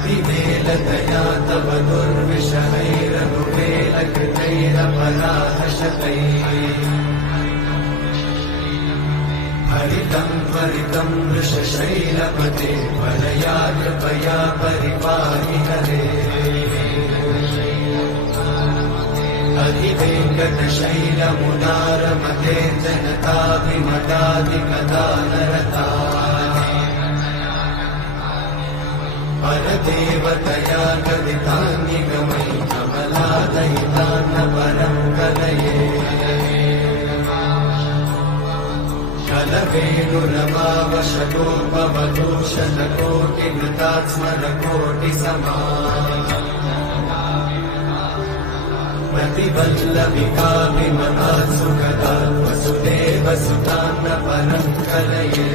अतिवेलतया तव दुर्विषहैरनुवेलकृतैरपराधशतैः हरितं त्वरितं वृषशैलपते वरया कृपया परिपाहि हरे अधिवेङ्कटशैलमुदारमते जनताभिमतादिकदानरता परदेवतया गदितान्निगमयि कमलादयितान्न परं कलये कलवेणुरमावशतोपवधूषणकोटिमृतात्स्मरकोटिसमा प्रतिवल्लभिकाभिमनात् सुखदात् वसुदेवसुतान्न परं कलये